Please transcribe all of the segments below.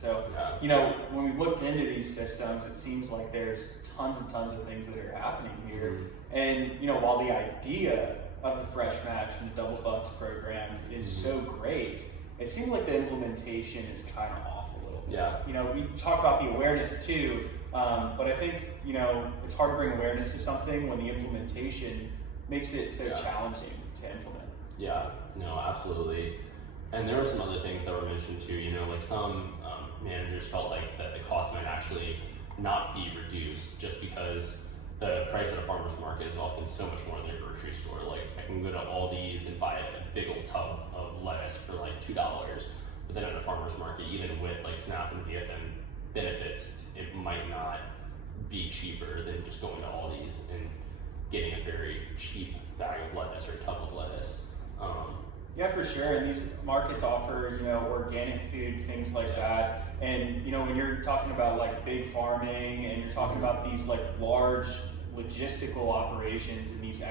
So, when we've looked into these systems, it seems like there's tons and tons of things that are happening here. And, while the idea of the Fresh Match and the Double Bucks program is so great, it seems like the implementation is kind of off a little bit. We talk about the awareness too, but I think, it's hard to bring awareness to something when the implementation makes it so challenging to implement. Yeah, no, absolutely. And there were some other things that were mentioned too, like some managers felt like that the cost might actually not be reduced just because the price at a farmer's market is often so much more than a grocery store. Like I can go to Aldi's and buy a big old tub of lettuce for like $2, but then at a farmer's market, even with like SNAP and VFM benefits, it might not be cheaper than just going to Aldi's and getting a very cheap bag of lettuce or tub of lettuce. Yeah, for sure. And these markets offer, organic food, things like that. And, when you're talking about like big farming and you're talking about these like large logistical operations in these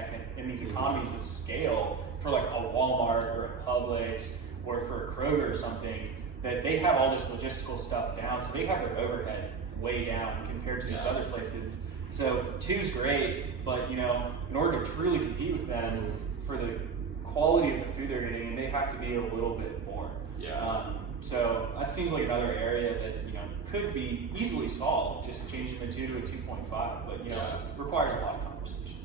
economies of scale for like a Walmart or a Publix or for a Kroger or something, that they have all this logistical stuff down. So they have their overhead way down compared to these other places. So two's great, but, in order to truly compete with them for the quality of the food they're getting, they have to be a little bit more. So that seems like another area that could be easily solved, just changing the 2 to a 2.5, but requires a lot of conversation.